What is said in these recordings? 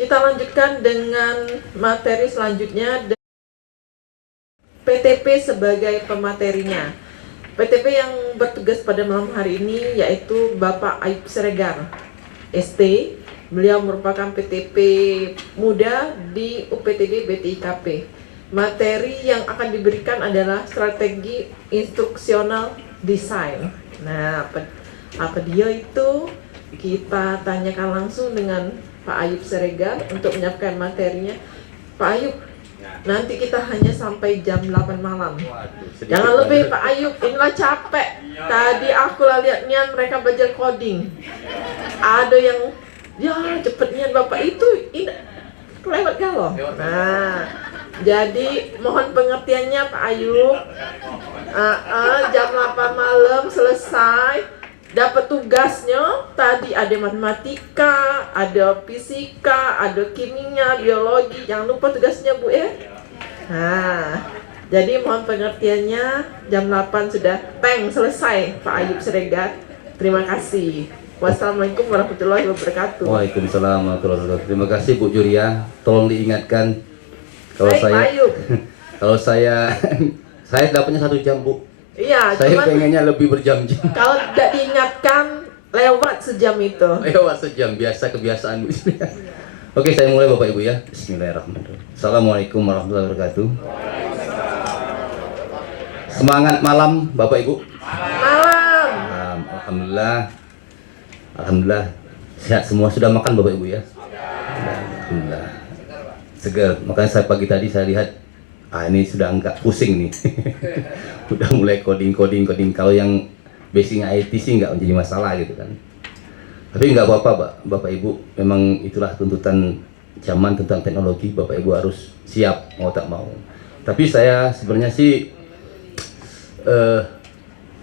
Kita lanjutkan dengan materi selanjutnya, PTP sebagai pematerinya. PTP yang bertugas pada malam hari ini yaitu Bapak Ayub Siregar, ST. Beliau merupakan PTP muda di UPTD BTIKP. Materi yang akan diberikan adalah strategi instruksional desain. Nah, apa dia itu? Kita tanyakan langsung dengan Pak Ayub Siregar untuk menyiapkan materinya. Pak Ayub, nanti kita hanya sampai jam 8 malam. Jangan lebih Pak Ayub, inilah capek. Tadi aku lihatnya mereka belajar coding. Ada yang ya cepetnya Bapak itu ini kelewat galau. Nah, jadi mohon pengertiannya Pak Ayub. Jam 8 malam selesai. Dapat tugasnya tadi ada matematika, ada fisika, ada kimia, biologi. Jangan lupa tugasnya Bu ya. Nah, jadi mohon pengertiannya, jam 8 sudah selesai Pak Ayub Siregar. Terima kasih. Wassalamualaikum warahmatullahi wabarakatuh. Waalaikumsalam warahmatullahi wabarakatuh. Terima kasih Bu Juria. Tolong diingatkan kalau Baik, Pak Ayub. kalau saya dapatnya 1 jam Bu. Iya, Saya cuman pengennya lebih berjam-jam. kalau tidak diingatkan lewat sejam itu. Lewat sejam, biasa kebiasaan Bu. Oke, saya mulai Bapak Ibu ya. Bismillahirrahmanirrahim. Assalamualaikum warahmatullahi wabarakatuh. Semangat malam Bapak Ibu. Malam. Alhamdulillah. Alhamdulillah sehat semua. Sudah makan Bapak Ibu ya? Alhamdulillah. Segar. Makanya saya pagi tadi saya lihat ini sudah agak pusing nih. Udah mulai coding. Kalau yang basicnya IT sih nggak menjadi masalah gitu kan. Tapi nggak apa-apa Bapak Ibu. Memang itulah tuntutan zaman tentang teknologi. Bapak Ibu harus siap mau tak mau. Tapi saya sebenarnya sih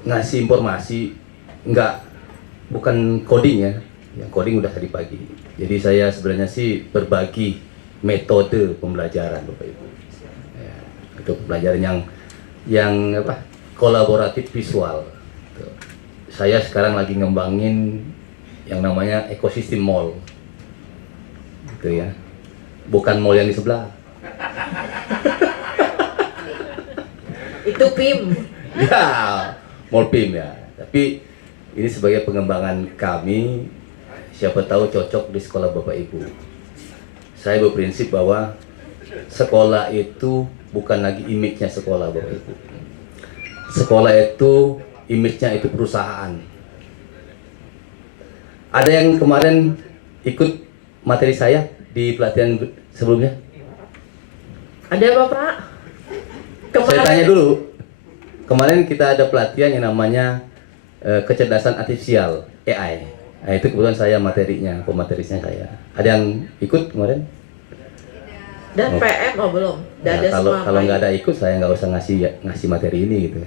ngasih informasi bukan coding ya. Yang coding udah tadi pagi. Jadi saya sebenarnya sih berbagi metode pembelajaran Bapak Ibu. Ya, itu pembelajaran yang kolaboratif visual. Tuh. Saya sekarang lagi ngembangin yang namanya ekosistem mall, gitu ya. Bukan mall yang di sebelah. Itu PIM. Ya, mall PIM ya. Tapi ini sebagai pengembangan kami, siapa tahu cocok di sekolah Bapak Ibu. Saya berprinsip bahwa sekolah itu bukan lagi image-nya sekolah Bapak Ibu. Sekolah itu image-nya itu perusahaan. Ada yang kemarin ikut materi saya di pelatihan sebelumnya? Ada Bapak? Saya tanya dulu. Kemarin kita ada pelatihan yang namanya kecerdasan artifisial AI. Nah, itu kebetulan saya pematerinya saya. Ada yang ikut kemarin? Dan PM belum. Ya, Ada kalau semua nggak ada ikut saya nggak usah ngasih materi ini gitu.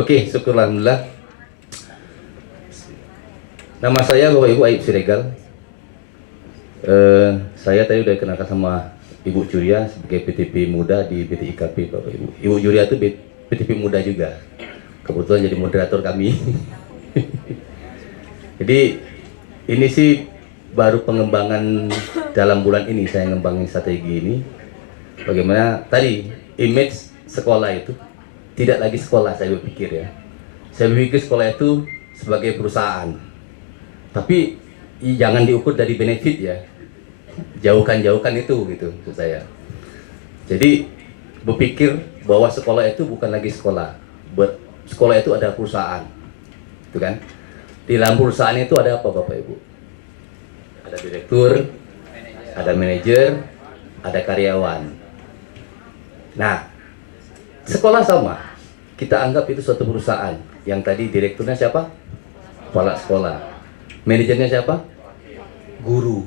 Oke, syukur alhamdulillah. Nama saya Bapak Ibu Ayub Siregar. Saya tadi udah kenalkan sama Ibu Juria sebagai PTP muda di BTIKP Bapak Ibu. Ibu Juria itu PTP muda juga. Kebetulan jadi moderator kami. Jadi ini sih baru pengembangan dalam bulan ini saya ngembangin strategi ini. Bagaimana tadi image sekolah itu tidak lagi sekolah saya berpikir ya. Saya berpikir sekolah itu sebagai perusahaan. Tapi jangan diukur dari benefit ya. Jauhkan itu gitu maksud saya. Jadi berpikir bahwa sekolah itu bukan lagi sekolah. Sekolah itu adalah perusahaan. Itu kan? Di dalam perusahaan itu ada apa Bapak Ibu? Ada direktur, ada manajer, ada karyawan. Nah, sekolah sama. Kita anggap itu suatu perusahaan. Yang tadi direkturnya siapa? Kepala sekolah. Manajernya siapa? Guru.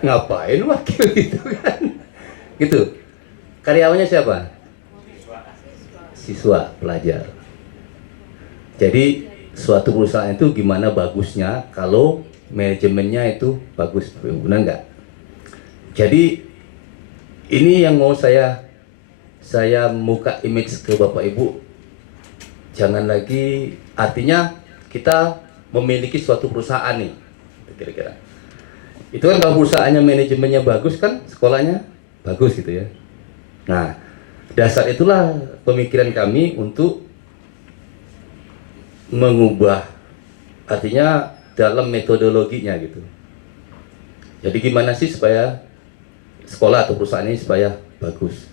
Ngapain wakil gitu kan? Gitu. Karyawannya siapa? Siswa, pelajar. Jadi suatu perusahaan itu gimana bagusnya kalau manajemennya itu bagus, benar nggak? Jadi ini yang mau saya buka image ke Bapak Ibu. Jangan lagi, artinya kita memiliki suatu perusahaan nih, kira-kira. Itu kan kalau perusahaannya manajemennya bagus kan sekolahnya bagus gitu ya. Nah, dasar itulah pemikiran kami untuk mengubah, artinya dalam metodologinya gitu. Jadi gimana sih supaya sekolah atau perusahaan ini supaya bagus.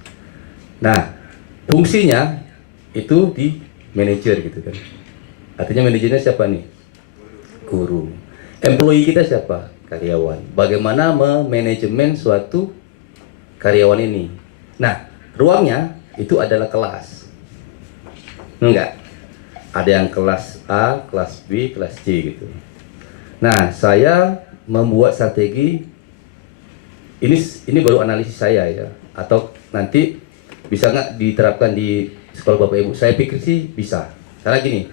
Nah, fungsinya itu di manajer gitu kan. Artinya manajernya siapa nih? Guru. Employee kita siapa? Karyawan. Bagaimana memanajemen suatu karyawan ini? Nah, ruangnya itu adalah kelas. Enggak. Ada yang kelas A, kelas B, kelas C gitu. Nah, saya membuat strategi ini baru analisis saya ya, atau nanti bisa nggak diterapkan di sekolah Bapak Ibu? Saya pikir sih bisa. Karena gini,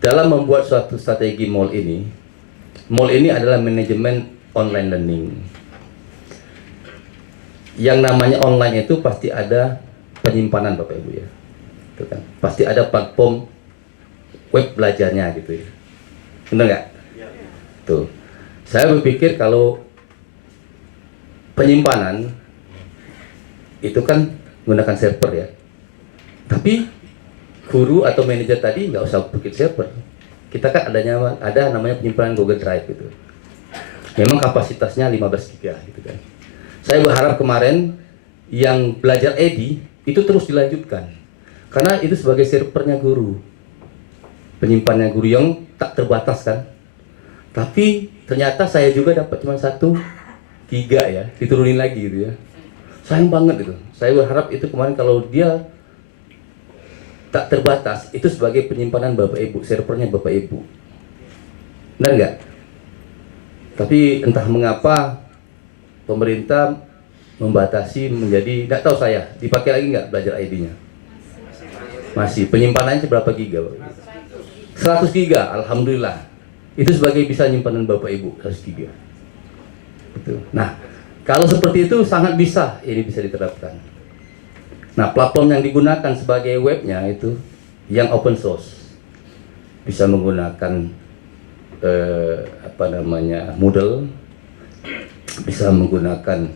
dalam membuat suatu strategi mall ini adalah manajemen online learning. Yang namanya online itu pasti ada penyimpanan Bapak Ibu ya, itu kan. Pasti ada platform web belajarnya gitu ya. Benar nggak? Tuh, saya berpikir kalau penyimpanan itu kan menggunakan server ya. Tapi guru atau manajer tadi nggak usah bikin server. Kita kan ada namanya penyimpanan Google Drive gitu. Memang kapasitasnya 15 GB gitu kan. Saya berharap kemarin yang belajar EDI itu terus dilanjutkan. Karena itu sebagai servernya guru. Penyimpanannya guru yang tak terbatas kan. Tapi ternyata saya juga dapat cuma 1 GB ya, diturunin lagi gitu ya. Sayang banget gitu. Saya berharap itu kemarin kalau dia tak terbatas, itu sebagai penyimpanan Bapak Ibu, servernya Bapak Ibu. Benar nggak? Tapi entah mengapa pemerintah membatasi menjadi, nggak tahu saya, dipakai lagi nggak belajar ID-nya? Masih. Penyimpanannya berapa giga? 100 giga, alhamdulillah. Itu sebagai bisa penyimpanan Bapak Ibu, 100 giga. Gitu. Nah, kalau seperti itu sangat bisa, ini bisa diterapkan. Nah, platform yang digunakan sebagai webnya itu yang open source, bisa menggunakan Moodle, bisa menggunakan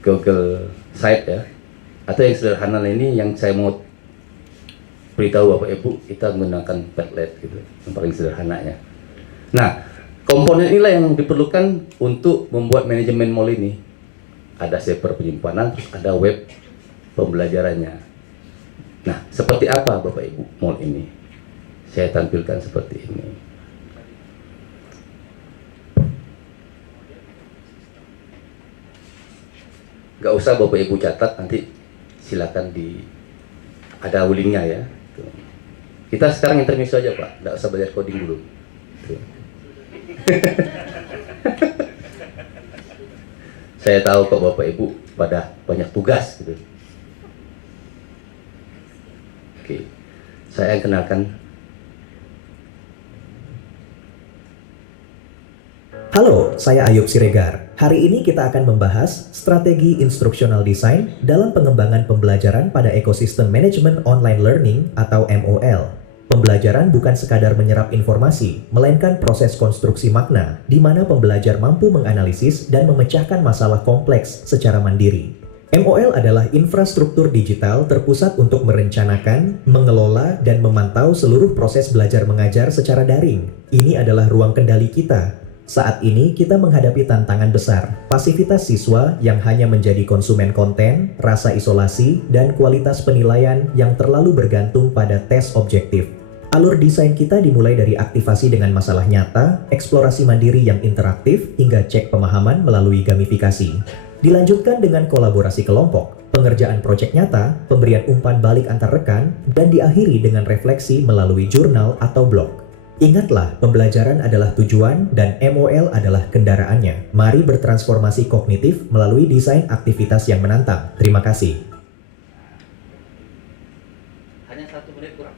Google Site ya, atau yang sederhana ini yang saya mau beritahu Bapak Ibu, kita menggunakan Padlet gitu, yang paling sederhananya. Nah, komponen inilah yang diperlukan untuk membuat manajemen mall ini. Ada server penyimpanan, terus ada web pembelajarannya. Nah, seperti apa Bapak Ibu mall ini? Saya tampilkan seperti ini. Gak usah Bapak Ibu catat, nanti silakan ada linknya ya. Tuh. Kita sekarang intermezzo aja Pak, gak usah belajar coding dulu. Tuh. Saya tahu kok Bapak Ibu pada banyak tugas gitu. Oke, saya kenalkan. Halo, saya Ayub Siregar. Hari ini kita akan membahas strategi instructional design dalam pengembangan pembelajaran pada ekosistem manajemen online learning atau MOL. Pembelajaran bukan sekadar menyerap informasi, melainkan proses konstruksi makna, di mana pembelajar mampu menganalisis dan memecahkan masalah kompleks secara mandiri. MOL adalah infrastruktur digital terpusat untuk merencanakan, mengelola, dan memantau seluruh proses belajar mengajar secara daring. Ini adalah ruang kendali kita. Saat ini kita menghadapi tantangan besar, pasivitas siswa yang hanya menjadi konsumen konten, rasa isolasi, dan kualitas penilaian yang terlalu bergantung pada tes objektif. Alur desain kita dimulai dari aktivasi dengan masalah nyata, eksplorasi mandiri yang interaktif, hingga cek pemahaman melalui gamifikasi. Dilanjutkan dengan kolaborasi kelompok, pengerjaan proyek nyata, pemberian umpan balik antar rekan, dan diakhiri dengan refleksi melalui jurnal atau blog. Ingatlah, pembelajaran adalah tujuan dan MOL adalah kendaraannya. Mari bertransformasi kognitif melalui desain aktivitas yang menantang. Terima kasih. Hanya 1 menit kurang.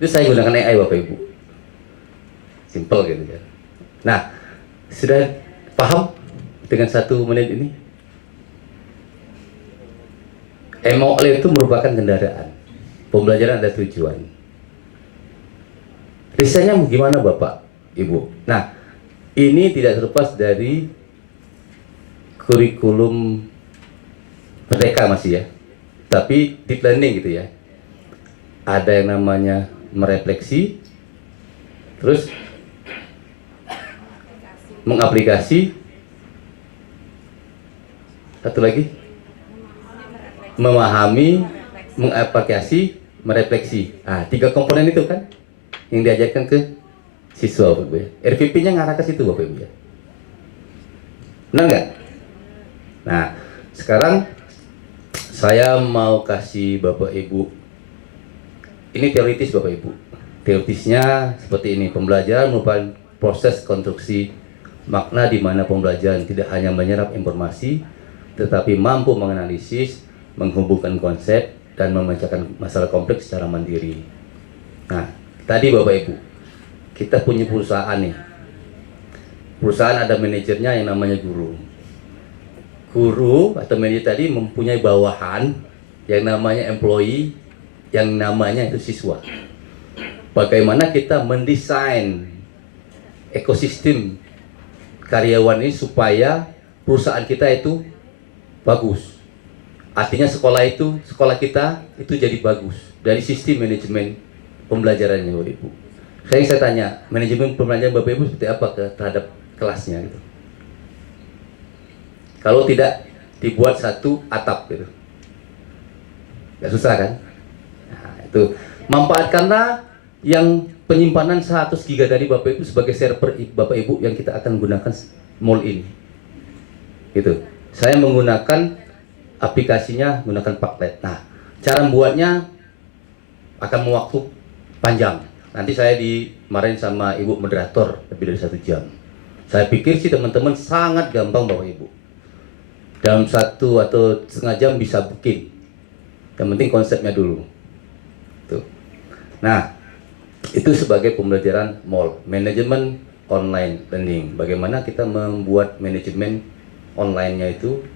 Itu saya gunakan AI Bapak Ibu. Simple gitu ya. Nah, sudah paham dengan 1 menit ini? MOL itu merupakan kendaraan. Pembelajaran ada tujuan. Desainnya gimana Bapak, Ibu? Nah, ini tidak terlepas dari kurikulum Merdeka masih ya. Tapi deep learning gitu ya. Ada yang namanya merefleksi, terus mengaplikasi, satu lagi memahami, mengaplikasi, merefleksi. Ah, 3 komponen itu kan yang diajarkan ke siswa Bapak Ibu ya. RVP-nya ngarah ke situ Bapak Ibu ya. Benar nggak? Nah, sekarang saya mau kasih Bapak Ibu, ini teoritis Bapak Ibu. Teoritisnya seperti ini, pembelajaran merupakan proses konstruksi makna di mana pembelajaran tidak hanya menyerap informasi, tetapi mampu menganalisis, menghubungkan konsep, dan memecahkan masalah kompleks secara mandiri. Nah, tadi Bapak Ibu, kita punya perusahaan nih. Perusahaan ada manajernya yang namanya guru. Guru atau manajer tadi mempunyai bawahan yang namanya employee, yang namanya itu siswa. Bagaimana kita mendesain ekosistem karyawan ini supaya perusahaan kita itu bagus. Artinya sekolah kita itu jadi bagus dari sistem manajemen pembelajarannya Bapak Ibu. Saya tanya, manajemen pembelajaran Bapak Ibu seperti apa terhadap kelasnya gitu. Kalau tidak dibuat satu atap gitu, nggak susah kan? Nah, itu manfaatkanlah yang penyimpanan 100 GB dari Bapak Ibu sebagai server Bapak Ibu yang kita akan gunakan mall ini. Gitu. Saya menggunakan aplikasinya, menggunakan Padlet. Nah, cara membuatnya akan mewaktu panjang. Nanti saya dimarahin sama Ibu moderator lebih dari 1 jam. Saya pikir sih teman-teman sangat gampang Bapak Ibu. Dalam 1 atau setengah jam bisa bikin. Yang penting konsepnya dulu. Tuh. Nah, itu sebagai pembelajaran MOL, manajemen online learning. Bagaimana kita membuat manajemen online-nya itu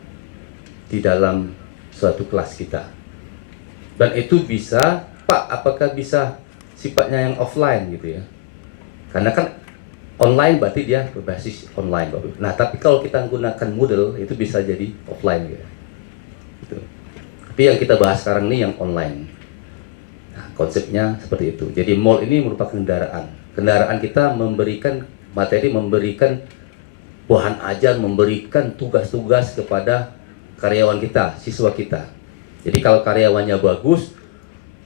di dalam suatu kelas kita. Dan itu bisa, Pak, apakah bisa sifatnya yang offline gitu ya? Karena kan online berarti dia berbasis online, Bapak. Nah, tapi kalau kita menggunakan Moodle itu bisa jadi offline gitu. Gitu. Tapi yang kita bahas sekarang ini yang online. Nah, konsepnya seperti itu. Jadi mall ini merupakan kendaraan. Kendaraan kita memberikan materi, memberikan bahan ajar, memberikan tugas-tugas kepada karyawan kita, siswa kita. Jadi kalau karyawannya bagus,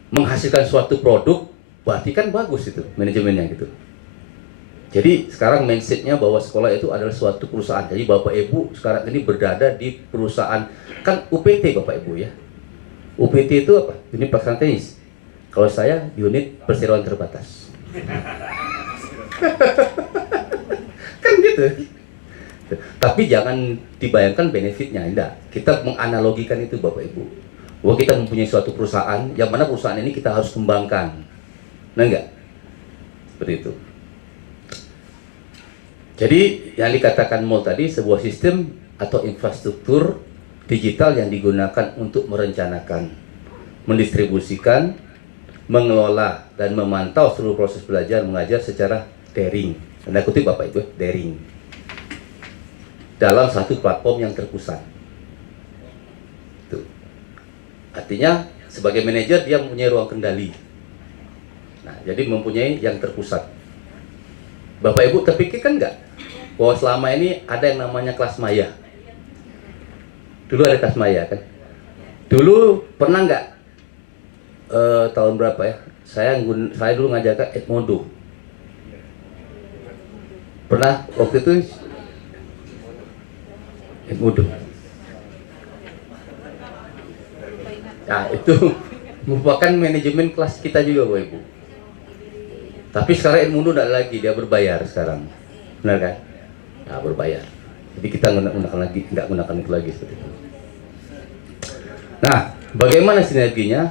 menghasilkan suatu produk, berarti kan bagus itu manajemennya gitu. Jadi sekarang mindsetnya bahwa sekolah itu adalah suatu perusahaan. Jadi Bapak Ibu sekarang ini berada di perusahaan, kan UPT Bapak Ibu ya. UPT itu apa? Unit pelaksanaan teknis. Kalau saya unit perseroan terbatas. Kan gitu. Tapi jangan dibayangkan benefitnya, enggak. Kita menganalogikan itu Bapak Ibu. Bahwa kita mempunyai suatu perusahaan, yang mana perusahaan ini kita harus kembangkan. Nah enggak? Seperti itu. Jadi yang dikatakan mall tadi sebuah sistem atau infrastruktur digital yang digunakan untuk merencanakan, mendistribusikan, mengelola dan memantau seluruh proses belajar mengajar secara daring. Tanda kutip Bapak Ibu, daring. Dalam satu platform yang terpusat. Itu. Artinya sebagai manajer dia mempunyai ruang kendali. Nah, jadi mempunyai yang terpusat. Bapak Ibu terpikirkan nggak bahwa selama ini ada yang namanya kelas maya? Dulu ada kelas maya kan? Dulu pernah nggak tahun berapa ya? Saya dulu ngajarkan Edmodo. Pernah waktu itu Edmodo. Nah, itu merupakan manajemen kelas kita juga Bapak Ibu. Tapi sekarang Edmundo tidak lagi, dia berbayar sekarang. Benar kan? Nah, berbayar. Jadi kita nggak gunakan itu lagi seperti itu. Nah, bagaimana sinerginya?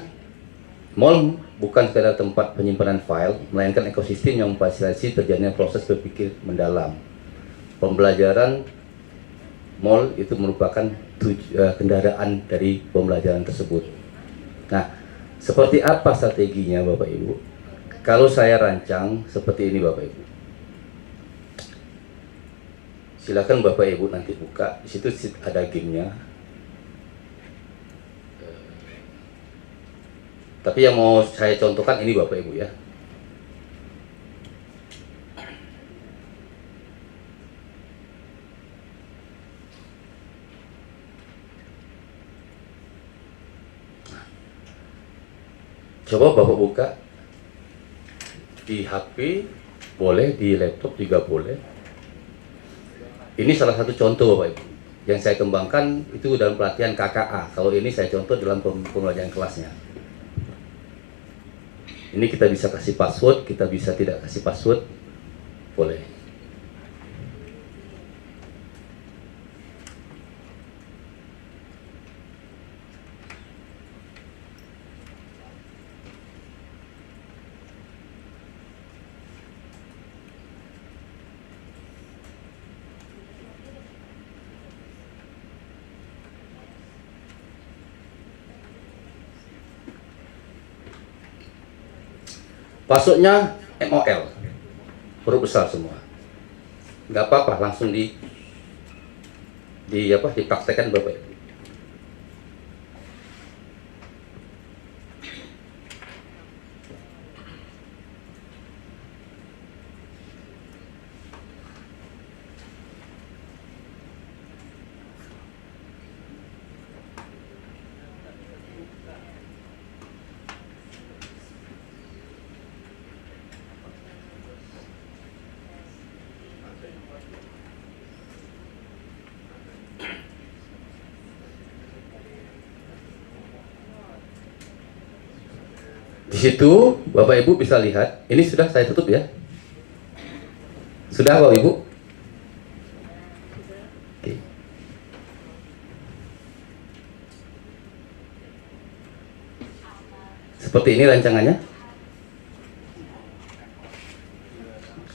Mall bukan sekadar tempat penyimpanan file, melainkan ekosistem yang memfasilitasi terjadinya proses berpikir mendalam. Pembelajaran mall itu merupakan kendaraan dari pembelajaran tersebut. Nah, seperti apa strateginya Bapak Ibu? kalau saya rancang seperti ini Bapak Ibu. Silakan Bapak Ibu nanti buka, di situ ada gamenya. Tapi yang mau saya contohkan ini Bapak Ibu ya. Coba Bapak buka di HP, boleh, di laptop juga boleh. Ini salah satu contoh Bapak Ibu yang saya kembangkan itu dalam pelatihan KKA. Kalau ini saya contoh dalam pembelajaran kelasnya. Ini kita bisa kasih password, kita bisa tidak kasih password, boleh. Passwordnya MOL, huruf besar semua. Nggak apa-apa, langsung dipraktekkan Bapak Ibu. Di situ Bapak Ibu bisa lihat, ini sudah saya tutup ya. Sudah Bapak Ibu? Oke. Seperti ini rancangannya.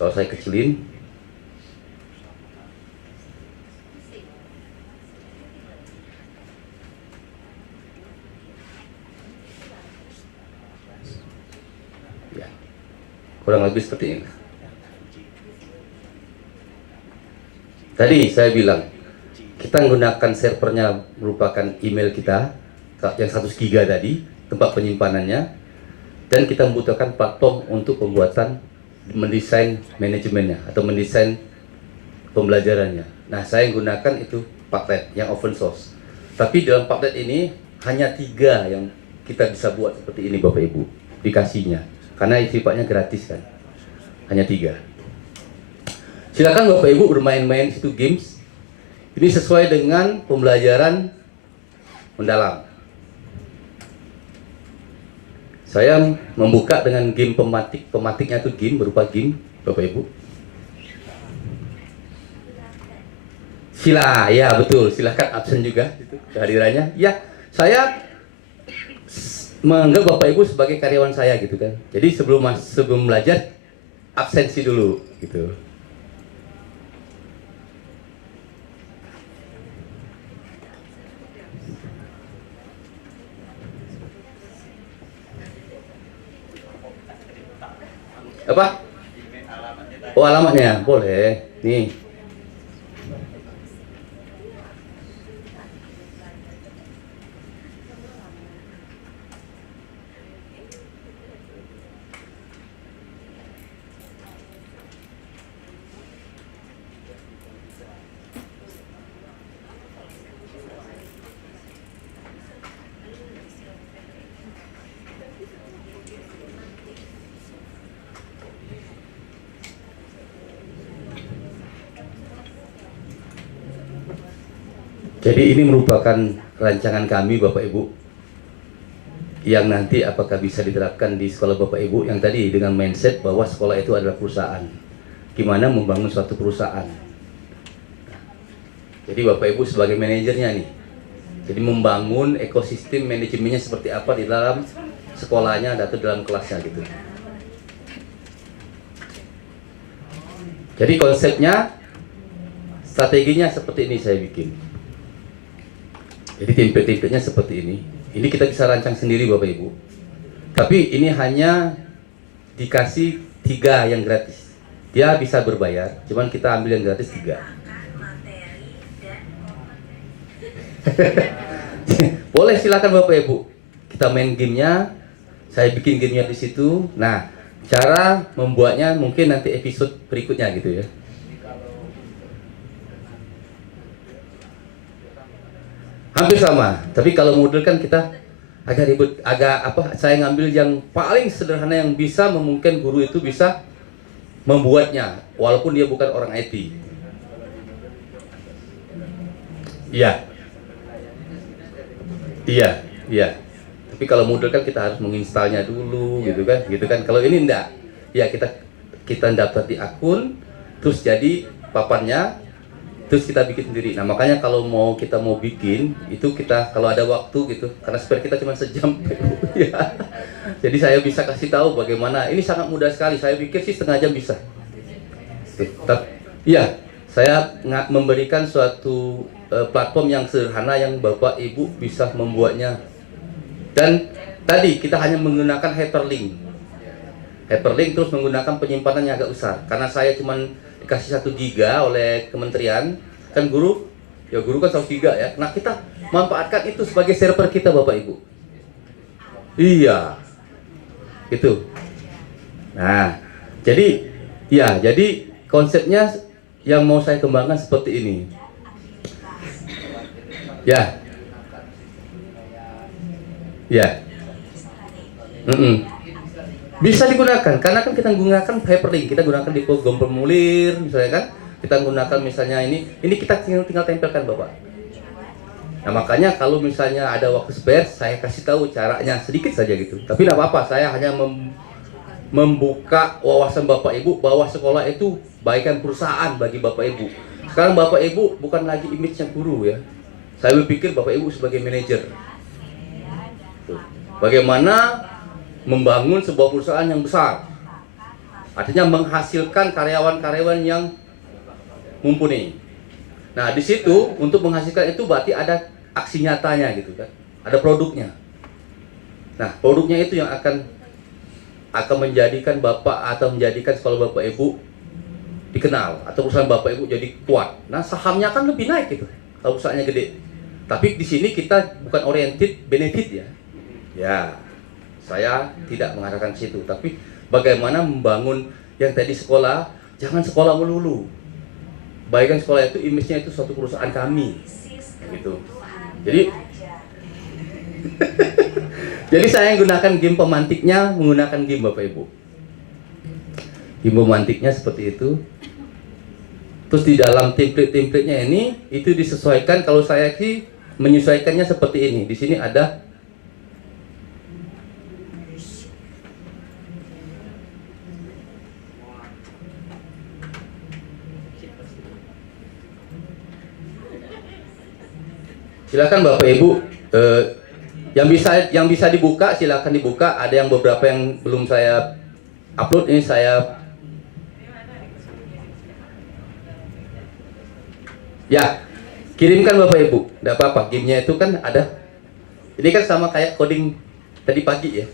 Kalau saya kecilin, ya, kurang lebih seperti ini. Tadi saya bilang kita menggunakan servernya merupakan email kita yang 100 GB tadi, tempat penyimpanannya, dan kita membutuhkan platform untuk pembuatan mendesain manajemennya atau mendesain pembelajarannya. Nah, saya menggunakan itu Padlet yang open source. Tapi dalam Padlet ini hanya 3 yang kita bisa buat seperti ini Bapak Ibu, aplikasinya. Karena sifatnya gratis kan. Hanya 3. Silakan Bapak Ibu bermain-main situ games. Ini sesuai dengan pembelajaran mendalam. Saya membuka dengan game pematik. Pematiknya itu game, berupa game, Bapak Ibu. Ya betul, silakan absen juga itu kehadirannya. Ya, saya menganggap Bapak Ibu sebagai karyawan saya gitu kan. Jadi sebelum belajar absensi dulu gitu. Apa? Oh, alamatnya boleh. Nih. Jadi ini merupakan rancangan kami Bapak Ibu yang nanti apakah bisa diterapkan di sekolah Bapak Ibu yang tadi dengan mindset bahwa sekolah itu adalah perusahaan. Gimana membangun suatu perusahaan. Jadi Bapak Ibu sebagai manajernya nih. Jadi membangun ekosistem manajemennya seperti apa di dalam sekolahnya atau dalam kelasnya gitu. Jadi konsepnya, strateginya seperti ini saya bikin. Jadi template-templatenya seperti ini. Ini kita bisa rancang sendiri Bapak Ibu. Tapi ini hanya dikasih 3 yang gratis. Dia bisa berbayar, cuman kita ambil yang gratis 3. Boleh, silakan Bapak Ibu. Kita main gamenya, saya bikin gamenya di situ. Nah, cara membuatnya mungkin nanti episode berikutnya gitu ya. Hampir sama, tapi kalau model kan kita agak ribet, agak apa? Saya ngambil yang paling sederhana yang bisa memungkinkan guru itu bisa membuatnya, walaupun dia bukan orang IT. Iya, iya. Tapi kalau model kan kita harus menginstalnya dulu, gitu kan. Kalau ini enggak, ya kita daftar di akun, terus jadi papannya, terus kita bikin sendiri. Nah makanya kalau kita mau bikin itu kita kalau ada waktu gitu, karena spare kita cuma sejam ya. Jadi saya bisa kasih tahu bagaimana. Ini sangat mudah sekali. Saya pikir sih setengah jam bisa. Iya, saya memberikan suatu platform yang sederhana yang Bapak Ibu bisa membuatnya. Dan tadi kita hanya menggunakan hyperlink terus menggunakan penyimpanan yang agak besar. Karena saya cuma dikasih 1 giga oleh kementerian, kan guru kan 1 giga ya. Nah kita manfaatkan itu sebagai server kita Bapak Ibu. Iya, itu. Nah, jadi konsepnya yang mau saya kembangkan seperti ini. Ya. Bisa digunakan karena kan kita menggunakan hyperlink, kita gunakan di program formulir misalnya kan, kita menggunakan misalnya ini kita tinggal tempelkan Bapak. Nah makanya kalau misalnya ada waktu spare, saya kasih tahu caranya sedikit saja gitu. Tapi tidak apa-apa, saya hanya membuka wawasan Bapak Ibu bahwa sekolah itu bagaikan perusahaan bagi Bapak Ibu. Sekarang Bapak Ibu bukan lagi image-nya guru ya. Saya berpikir Bapak Ibu sebagai manajer. Bagaimana membangun sebuah perusahaan yang besar, artinya menghasilkan karyawan-karyawan yang mumpuni. Nah di situ untuk menghasilkan itu berarti ada aksi nyatanya gitu kan, ada produknya. Nah produknya itu yang akan menjadikan Bapak atau menjadikan sekolah Bapak Ibu dikenal atau perusahaan Bapak Ibu jadi kuat. Nah sahamnya kan lebih naik gitu kalau usahanya gede. Tapi di sini kita bukan oriented benefit ya. Ya, saya tidak mengarahkan situ, tapi bagaimana membangun yang tadi sekolah, jangan sekolah melulu. Baikkan sekolah itu image-nya itu suatu perusahaan kami, gitu. Jadi saya gunakan game pemantiknya, menggunakan game Bapak Ibu. Game pemantiknya seperti itu. Terus di dalam template-templatenya ini itu disesuaikan. Kalau saya sih menyesuaikannya seperti ini. Di sini ada silakan Bapak Ibu, yang bisa dibuka silakan dibuka. Ada yang beberapa yang belum saya upload, ini saya kirimkan Bapak Ibu. Tidak apa-apa, gamenya itu kan ada. Ini kan sama kayak coding tadi pagi ya.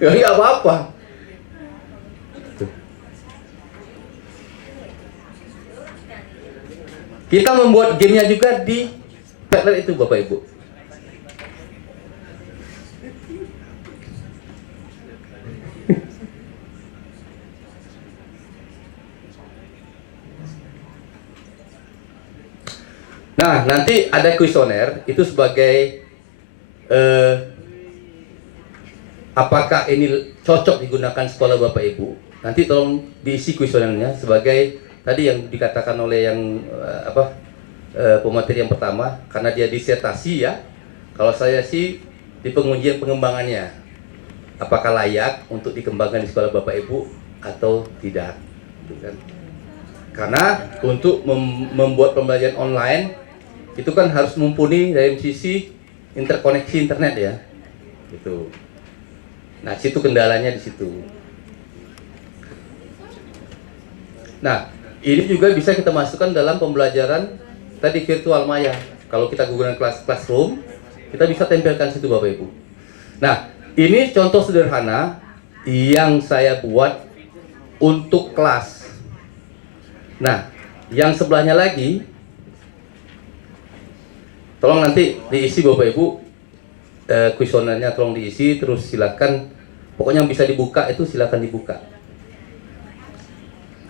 Ya nggak apa-apa. Kita membuat gamenya juga di Padlet itu Bapak Ibu. Nah, nanti ada kuesioner itu sebagai apakah ini cocok digunakan sekolah Bapak Ibu? Nanti tolong diisi kuesionernya sebagai tadi yang dikatakan oleh yang pemateri yang pertama, karena dia disertasi ya. Kalau saya sih di pengujian pengembangannya, apakah layak untuk dikembangkan di sekolah Bapak Ibu atau tidak? Gitu kan? Karena untuk membuat pembelajaran online itu kan harus mumpuni dari sisi interkoneksi internet ya, gitu. Nah, situ kendalanya di situ. Nah, ini juga bisa kita masukkan dalam pembelajaran tadi virtual Maya. Kalau kita gunakan classroom, kita bisa tempelkan situ Bapak Ibu. Nah, ini contoh sederhana yang saya buat untuk kelas. Nah, yang sebelahnya lagi, tolong nanti diisi Bapak Ibu, kuesionernya tolong diisi, terus silakan, pokoknya yang bisa dibuka itu silakan dibuka.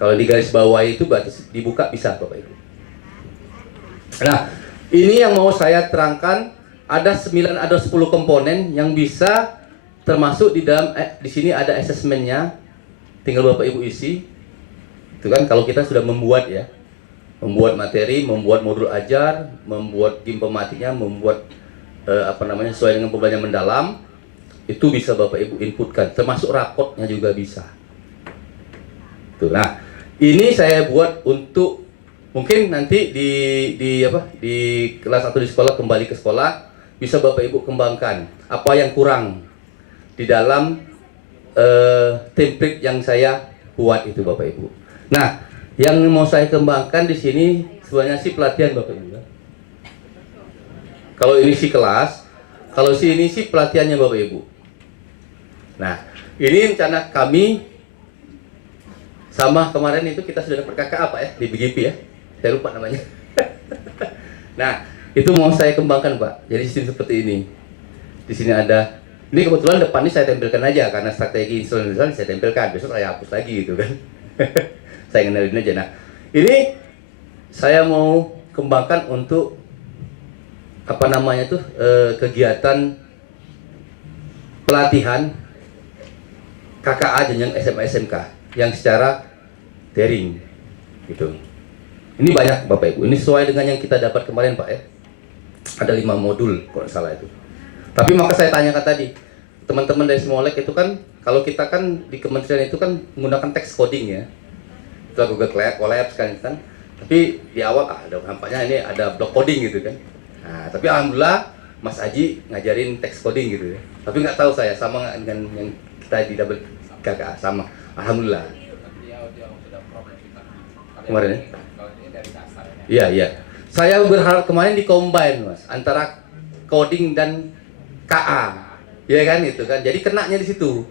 Kalau di garis bawah itu berarti dibuka bisa Bapak Ibu. Nah, ini yang mau saya terangkan, ada 10 komponen yang bisa termasuk di dalam di sini ada asesmennya. Tinggal Bapak Ibu isi. Itu kan kalau kita sudah membuat ya. Membuat materi, membuat modul ajar, membuat game pematiknya, membuat sesuai dengan pembelajaran mendalam, itu bisa Bapak Ibu inputkan, termasuk rapotnya juga bisa. Tuh, nah, ini saya buat untuk mungkin nanti di kelas atau di sekolah, kembali ke sekolah bisa Bapak Ibu kembangkan apa yang kurang di dalam template yang saya buat itu Bapak Ibu. Nah, yang mau saya kembangkan di sini sebenarnya sih pelatihan Bapak Ibu. Kalau ini sih kelas, kalau ini sih pelatihannya Bapak Ibu. Nah, ini rencana kami sama kemarin itu kita sudah dapat kakak apa ya di BGP ya, saya lupa namanya. Nah, itu mau saya kembangkan Pak. Jadi sistem seperti ini. Di sini ada, ini kebetulan depan ini saya tempelkan aja karena strategi instrumental saya tempelkan. Besok saya hapus lagi gitu kan. Saya kenalin aja. Nah, ini saya mau kembangkan untuk kegiatan pelatihan KKA jenjang SMA SMK yang secara daring gitu. Ini banyak Bapak Ibu. Ini sesuai dengan yang kita dapat kemarin Pak ya. Ada 5 modul kalau nggak salah itu. Tapi maka saya tanyakan tadi, teman-teman dari Smolek itu kan kalau kita kan di kementerian itu kan menggunakan text coding ya. Itu Google Colab sekarang kan. Tapi di awal nampaknya ini ada block coding gitu kan. Nah, tapi alhamdulillah Mas Aji ngajarin text coding gitu ya. Tapi nggak tahu saya sama nggak dengan yang kita di double KKA sama. Alhamdulillah. Kemarin ya? Iya, iya. Saya berharap kemarin di-combine Mas antara coding dan KA. Ya kan itu kan. Jadi kenanya di situ.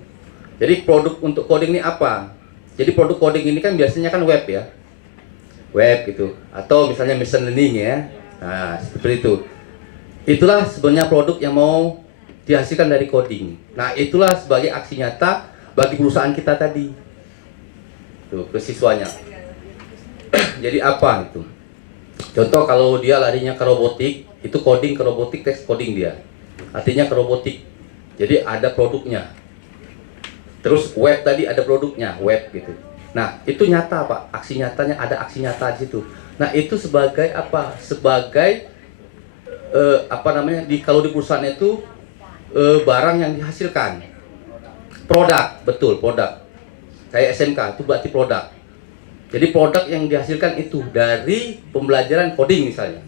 Jadi produk untuk coding ini apa? Jadi produk coding ini kan biasanya kan web ya. Web gitu. Atau misalnya machine learning ya. Nah, seperti itu. Itulah sebenarnya produk yang mau dihasilkan dari coding. Nah, itulah sebagai aksi nyata bagi perusahaan kita tadi. Tuh, ke siswanya. Jadi apa itu? Contoh kalau dia larinya ke robotik, itu coding ke robotik, text coding dia. Artinya ke robotik. Jadi ada produknya. Terus web tadi ada produknya, web gitu. Nah, itu nyata Pak. Aksi nyatanya ada aksi nyata di situ. Nah, itu sebagai apa? Sebagai kalau di perusahaan itu barang yang dihasilkan. Produk, betul, produk. Kayak SMK itu berarti produk. Jadi produk yang dihasilkan itu dari pembelajaran coding misalnya.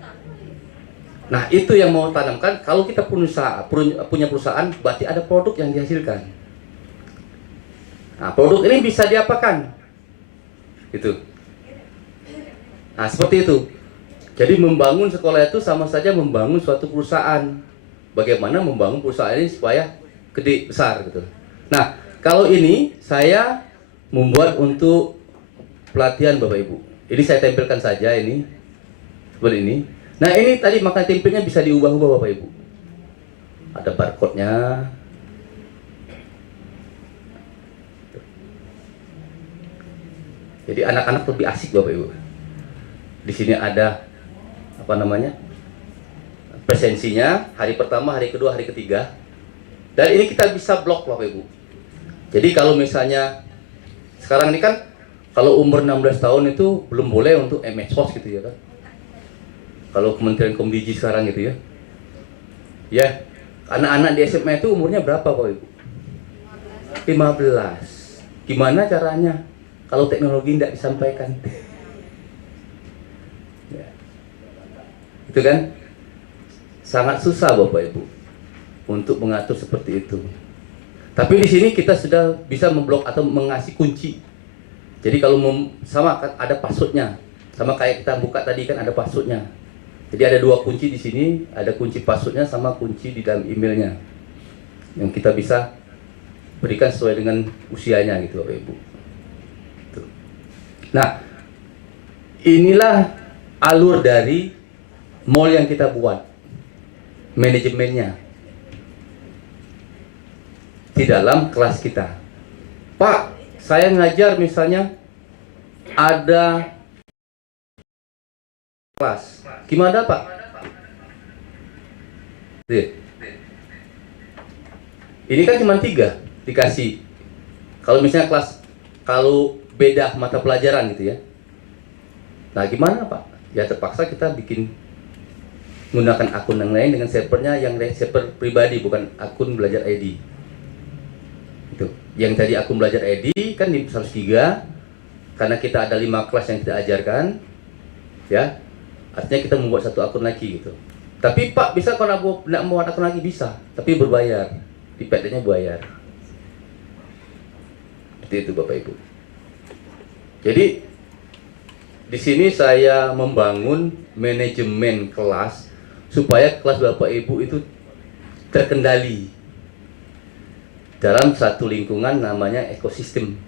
Nah, itu yang mau tanamkan. Kalau kita punya perusahaan, berarti ada produk yang dihasilkan. Nah, produk ini bisa diapakan? Gitu. Nah, seperti itu. Jadi membangun sekolah itu sama saja membangun suatu perusahaan. Bagaimana membangun perusahaan ini supaya gede, besar gitu. Nah, kalau ini saya membuat untuk pelatihan Bapak Ibu. Ini saya tempelkan saja ini. Seperti ini. Nah, ini tadi maka tempelnya bisa diubah-ubah Bapak Ibu. Ada barcode-nya. Jadi anak-anak lebih asik Bapak Ibu. Di sini ada presensinya, hari pertama, hari kedua, hari ketiga. Dan ini kita bisa blok Bapak Ibu. Jadi kalau misalnya sekarang ini kan kalau umur 16 tahun itu belum boleh untuk medsos gitu ya kan. Kalau Kementerian Komdigi sekarang gitu ya. Ya, anak-anak di SMA itu umurnya berapa Bapak Ibu? 15. Gimana caranya kalau teknologi tidak disampaikan? Ya. Itu kan sangat susah Bapak Ibu untuk mengatur seperti itu. Tapi di sini kita sudah bisa memblok atau mengasih kunci. Jadi kalau sama kan ada passwordnya, sama kayak kita buka tadi kan ada passwordnya. Jadi ada dua kunci di sini, ada kunci passwordnya sama kunci di dalam emailnya yang kita bisa berikan sesuai dengan usianya gitu Bapak Ibu. Tuh. Nah, inilah alur dari mall yang kita buat, manajemennya di dalam kelas kita. Pak, saya ngajar misalnya ada kelas, gimana Pak? Ini kan cuma 3 dikasih. Kalau misalnya kelas, kalau beda mata pelajaran gitu ya. Nah gimana Pak? Ya terpaksa kita bikin menggunakan akun yang lain dengan servernya yang server pribadi, bukan akun belajar ID. Itu. Yang tadi akun belajar ID kan di 103, karena kita ada 5 kelas yang kita ajarkan, ya. Artinya kita membuat satu akun lagi gitu. Tapi Pak, bisa kalau nak membuat akun lagi bisa, tapi berbayar. Di PT-nya bayar. Seperti itu Bapak Ibu. Jadi di sini saya membangun manajemen kelas supaya kelas Bapak Ibu itu terkendali dalam satu lingkungan namanya ekosistem.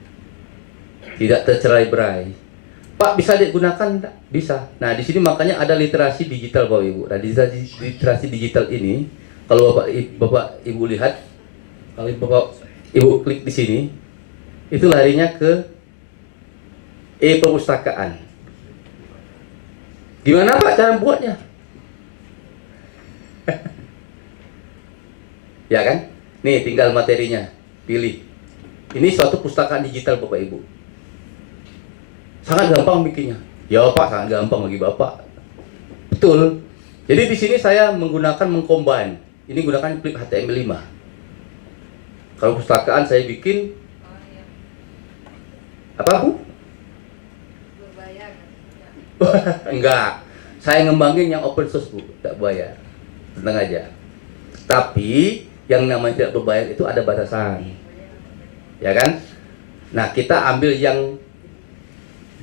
Tidak tercerai-berai. Pak, bisa digunakan? Bisa. Nah, di sini makanya ada literasi digital Bapak Ibu. Nah, literasi digital ini kalau Bapak Ibu lihat, kalau Bapak Ibu klik di sini, itu larinya ke e-perpustakaan. Gimana Pak cara buatnya? Ya kan? Nih tinggal materinya, pilih. Ini suatu pustakaan digital Bapak Ibu. Sangat gampang bikinnya. Ya Pak, sangat gampang bagi Bapak. Betul. Jadi di sini saya menggunakan mengcombine. Ini gunakan flip HTML5. Kalau pustakaan saya bikin apa Bu? Berbayar. Enggak. Saya ngembangin yang open source Bu, tidak bayar. Tenang aja. Tapi yang namanya tidak berbayar itu ada batasan. Ya kan? Nah, kita ambil yang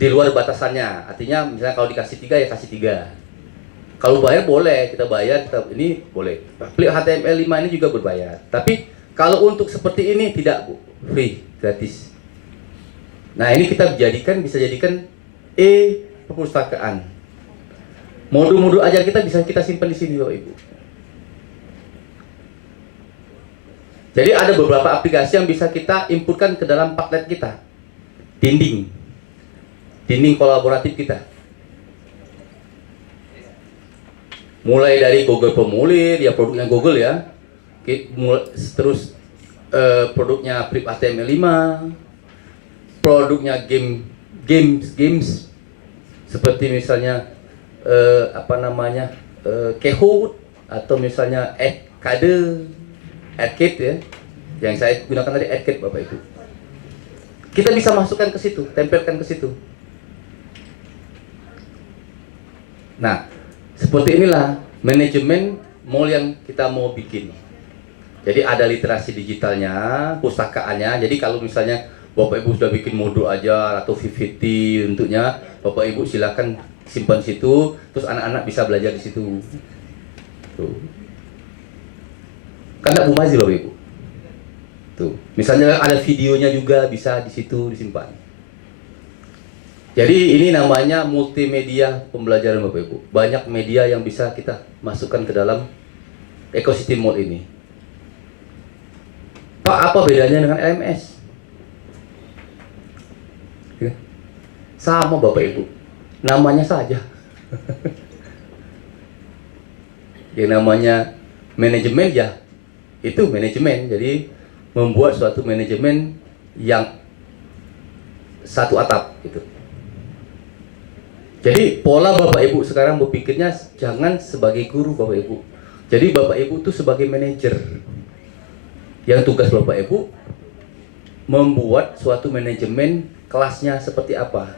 di luar batasannya. Artinya misalnya kalau dikasih 3 ya kasih 3. Kalau bayar boleh, kita bayar, ini boleh. Flip HTML5 ini juga berbayar. Tapi kalau untuk seperti ini tidak Bu, free, gratis. Nah ini kita bisa jadikan e-perpustakaan. Modul-modul ajar kita bisa kita simpan di sini Bapak Ibu. Jadi ada beberapa aplikasi yang bisa kita inputkan ke dalam Padlet kita. Dinding kolaboratif kita. Mulai dari Google Formulir, ya produknya Google ya. Terus produknya Flip HTML5, produknya games seperti misalnya Kahoot atau misalnya Arcade ya, yang saya gunakan tadi Arcade Bapak Ibu. Kita bisa masukkan ke situ, tempelkan ke situ. Nah, seperti inilah manajemen mall yang kita mau bikin. Jadi ada literasi digitalnya, pustakaannya. Jadi kalau misalnya Bapak Ibu sudah bikin modul ajar atau PPT untuknya, Bapak Ibu silakan simpan situ, terus anak-anak bisa belajar di situ. Tuh. Kan tidak mubazir Bapak Ibu. Tuh. Misalnya ada videonya juga bisa di situ disimpan. Jadi ini namanya multimedia pembelajaran Bapak Ibu. Banyak media yang bisa kita masukkan ke dalam ekosistem mall ini. Pak, apa bedanya dengan LMS? Sama Bapak Ibu, namanya saja. Yang namanya manajemen ya, itu manajemen. Jadi membuat suatu manajemen yang satu atap gitu. Jadi pola Bapak Ibu sekarang berpikirnya jangan sebagai guru Bapak Ibu. Jadi Bapak Ibu itu sebagai manajer. Yang tugas Bapak Ibu membuat suatu manajemen kelasnya seperti apa.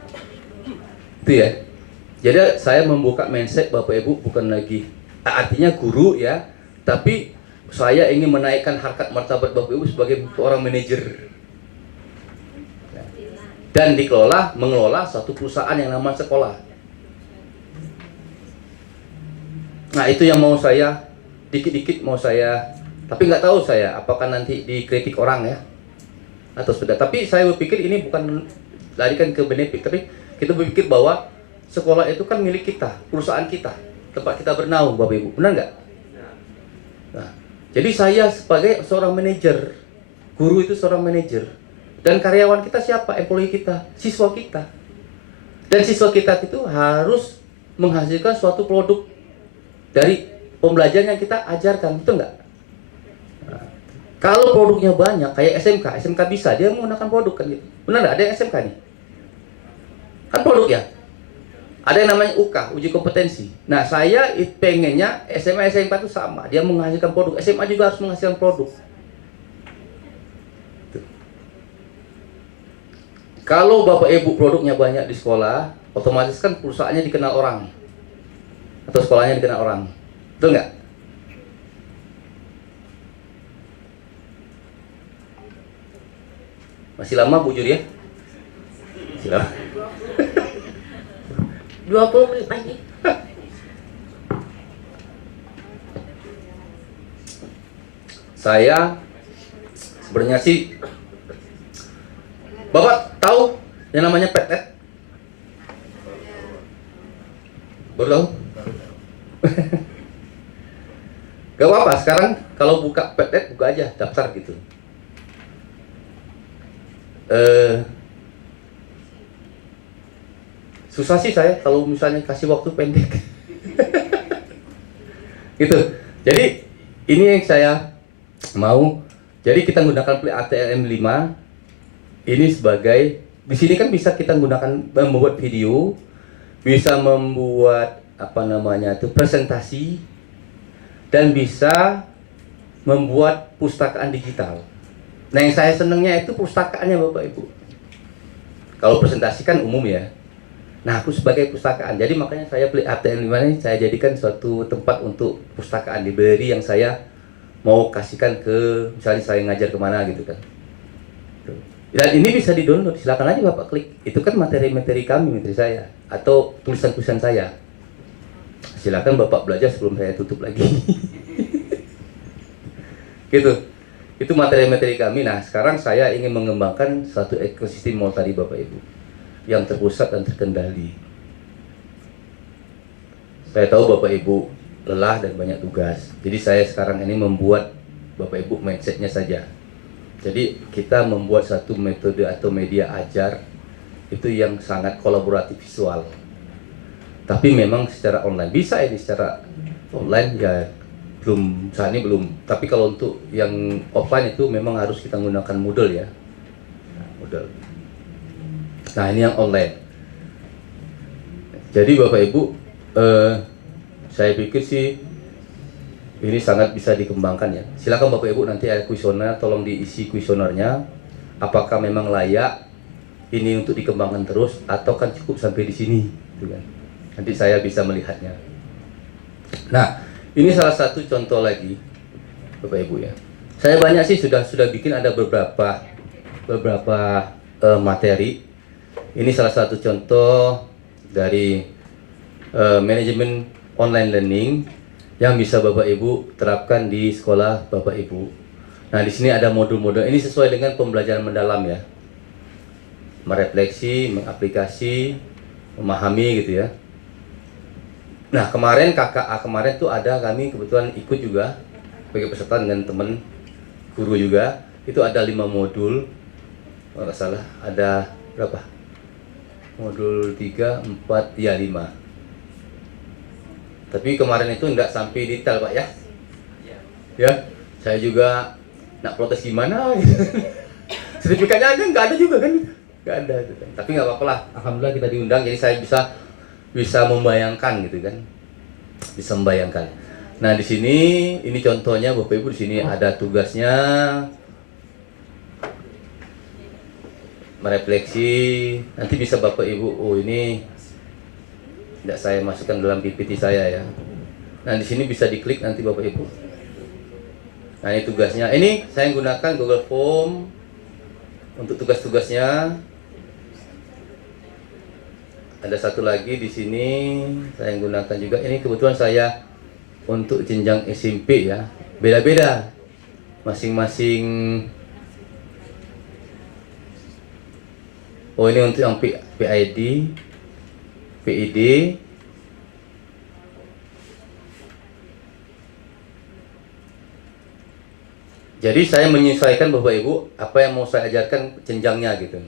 Itu ya. Jadi saya membuka mindset Bapak Ibu bukan lagi artinya guru ya, tapi saya ingin menaikkan harkat martabat Bapak Ibu sebagai seorang manajer. dan mengelola suatu perusahaan yang namanya sekolah. Nah, itu yang mau saya dikit-dikit tapi nggak tahu saya apakah nanti dikritik orang ya atau sudah. Tapi saya berpikir ini bukan larikan ke benefit, tapi kita berpikir bahwa sekolah itu kan milik kita, perusahaan kita, tempat kita bernaung, Bapak Ibu, benar nggak? Nah, jadi saya sebagai seorang manajer, guru itu seorang manajer, dan karyawan kita siapa? Employee kita, siswa kita. Dan siswa kita itu harus menghasilkan suatu produk dari pembelajaran yang kita ajarkan, betul nggak? Nah, kalau produknya banyak, kayak SMK bisa, dia menggunakan produk kan gitu. Benar nggak? Ada yang SMK nih? Kan produk ya? Ada yang namanya UK, uji kompetensi. Nah, saya pengennya SMA SMK itu sama, dia menghasilkan produk. SMA juga harus menghasilkan produk. Tuh. Kalau Bapak Ibu produknya banyak di sekolah, otomatis kan perusahaannya dikenal orang. Atau sekolahnya dikenal orang. Betul nggak? Masih lama Bu Juri ya? Masih lama. 20 menit lagi. Saya sebenarnya sih, Bapak tahu yang namanya PET? Baru tahu? Gak apa-apa, sekarang kalau buka PET buka aja, daftar gitu. Susah sih saya kalau misalnya kasih waktu pendek. Gitu. Jadi ini yang saya mau. Jadi kita menggunakan ATLM 5 ini sebagai, di sini kan bisa kita menggunakan membuat video, bisa membuat presentasi, dan bisa membuat pustakaan digital. Nah, yang saya senangnya itu pustakaannya Bapak Ibu. Kalau presentasi kan umum ya. Nah, aku sebagai pustakaan, jadi makanya saya beli ATM 5 ini, saya jadikan suatu tempat untuk pustakaan, library yang saya mau kasihkan ke, misalnya saya ngajar kemana gitu kan. Dan ini bisa di-download, silakan aja Bapak klik. Itu kan materi-materi kami, materi saya, atau tulisan-tulisan saya. Silakan Bapak belajar sebelum saya tutup lagi. Gitu. Itu materi-materi kami. Nah, sekarang saya ingin mengembangkan satu ekosistem mall tadi Bapak Ibu, yang terpusat dan terkendali. Saya tahu Bapak Ibu lelah dan banyak tugas. Jadi saya sekarang ini membuat Bapak Ibu mindsetnya saja. Jadi kita membuat satu metode atau media ajar itu yang sangat kolaboratif visual. Tapi memang secara online bisa ini, secara online ya saat ini belum. Tapi kalau untuk yang offline itu memang harus kita menggunakan Moodle ya. Moodle. Nah, ini yang online. Jadi Bapak Ibu, saya pikir sih ini sangat bisa dikembangkan ya. Silakan Bapak Ibu, nanti ada kuesioner, tolong diisi kuesionernya. Apakah memang layak ini untuk dikembangkan terus, atau kan cukup sampai di sini, gitu kan? Nanti saya bisa melihatnya. Nah, ini salah satu contoh lagi, Bapak Ibu ya. Saya banyak sih sudah bikin ada beberapa materi. Ini salah satu contoh dari manajemen online learning yang bisa Bapak Ibu terapkan di sekolah Bapak Ibu. Nah, di sini ada modul-modul. Ini sesuai dengan pembelajaran mendalam ya. Merefleksi, mengaplikasi, memahami gitu ya. Nah, kemarin KKA kemarin tuh ada, kami kebetulan ikut juga sebagai peserta dengan teman guru juga. Itu ada 5 modul. Kalau nggak salah ada berapa? Modul 3, 4, ya 5. Tapi kemarin itu enggak sampai detail Pak ya. Ya, saya juga nak protes gimana gitu. Sertifikatnya aja nggak ada juga kan. Nggak ada gitu kan. Tapi nggak apa-apa lah. Alhamdulillah kita diundang, jadi saya bisa membayangkan gitu kan. Bisa membayangkan. Nah, di sini ini contohnya Bapak Ibu, di sini ada tugasnya merefleksi. Nanti bisa Bapak Ibu, oh ini tidak saya masukkan dalam PPT saya ya. Nah, di sini bisa diklik nanti Bapak Ibu. Nah, ini tugasnya. Ini saya gunakan Google Form untuk tugas-tugasnya. ada satu lagi di sini saya gunakan juga. Ini kebetulan saya untuk jenjang SMP ya. Beda-beda. Masing-masing. Oh, ini untuk yang PID, PID. Jadi saya menyesuaikan Bapak Ibu apa yang mau saya ajarkan jenjangnya gitu.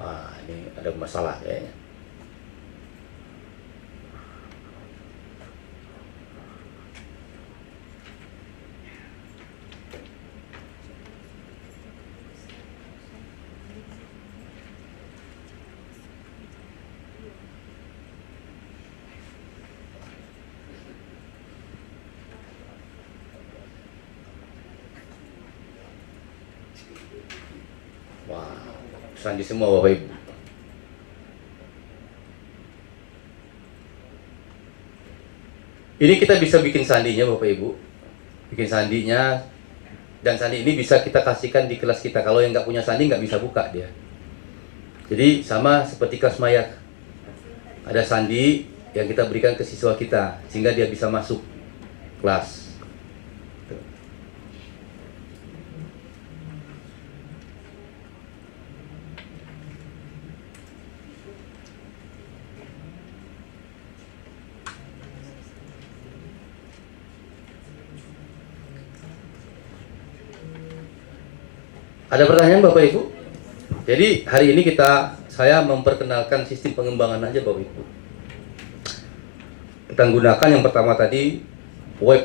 Wah, ini ada masalah kayaknya. Wah, sandi semua Bapak Ibu. Ini kita bisa bikin sandinya Bapak Ibu. Bikin sandinya. Dan sandi ini bisa kita kasihkan di kelas kita. Kalau yang nggak punya sandi nggak bisa buka dia. Jadi sama seperti kelas maya. Ada sandi yang kita berikan ke siswa kita. Sehingga dia bisa masuk kelas. Ada pertanyaan Bapak Ibu? Jadi hari ini saya memperkenalkan sistem pengembangan aja Bapak Ibu. Kita gunakan yang pertama tadi web